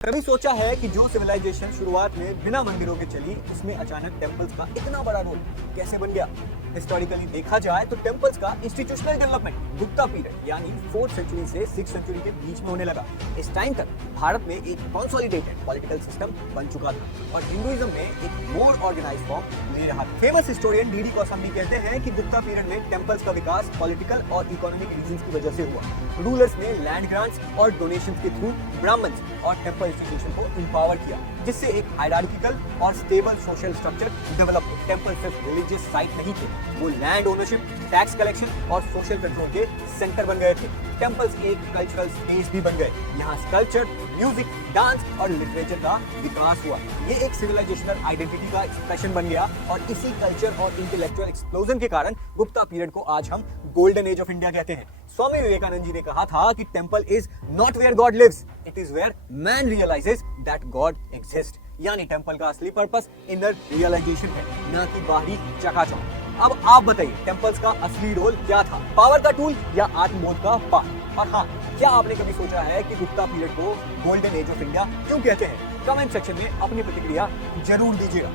कभी सोचा है कि जो सिविलाइजेशन शुरुआत में बिना मंदिरों के चली, उसमें अचानक टेम्पल्स का इतना बड़ा रोल कैसे बन गया? हिस्टोरिकली देखा जाए तो टेम्पल्स का इंस्टीट्यूशनल डेवलपमेंट गुप्ता पीरियड यानी 4th सेंचुरी से 6th सेंचुरी के बीच में होने लगा। इस टाइम तक भारत में एक कंसोलिडेटेड पॉलिटिकल सिस्टम बन चुका था और हिंदुइज्म में एक मोर ऑर्गेनाइज्ड फॉर्म ले रहा था। फेमस हिस्टोरियन डीडी कौशाम्बी कहते हैं कि गुप्ता पीरियड में टेम्पल्स का विकास पॉलिटिकल और इकोनॉमिक रीजंस की वजह से हुआ। रूलर्स ने लैंड ग्रांट्स और डोनेशंस के थ्रू ब्राह्मण्स और टेम्पल इंस्टीट्यूशन को एम्पावर किया, जिससे एक हायरार्किकल और स्टेबल सोशल स्ट्रक्चर डेवलप हुआ। टेम्पल सिर्फ रिलीजियस साइट नहीं थे, वो लैंड ओनरशिप, टैक्स कलेक्शन और सोशल कंट्रोल के सेंटर बन गए थे। टेम्पल्स एक कल्चरल स्पेस भी बन गए। यहाँ स्कल्पचर, म्यूजिक, डांस और लिटरेचर का विकास हुआ। ये एक सिविलाइजेशनल आइडेंटिटी का एक्सप्रेशन बन गया और इसी कल्चर और इंटेलेक्चुअल एक्सप्लोजन के कारण गुप्ता पीरियड को आज हम गोल्डन एज ऑफ इंडिया कहते हैं। स्वामी विवेकानंद जी ने कहा था कि temple is not where God lives, it is where man realizes that God exist. यानी टेम्पल का असली पर्पस इनर रियलाइजेशन है, न कि बाहरी चकाचौंध। अब आप बताइए, टेम्पल्स का असली रोल क्या था? पावर का टूल या आत्मबोध का पाठ? और हाँ, क्या आपने कभी सोचा है कि गुप्ता पीरियड को गोल्डन एज ऑफ इंडिया क्यों कहते हैं? कमेंट सेक्शन में अपनी प्रतिक्रिया जरूर दीजिएगा।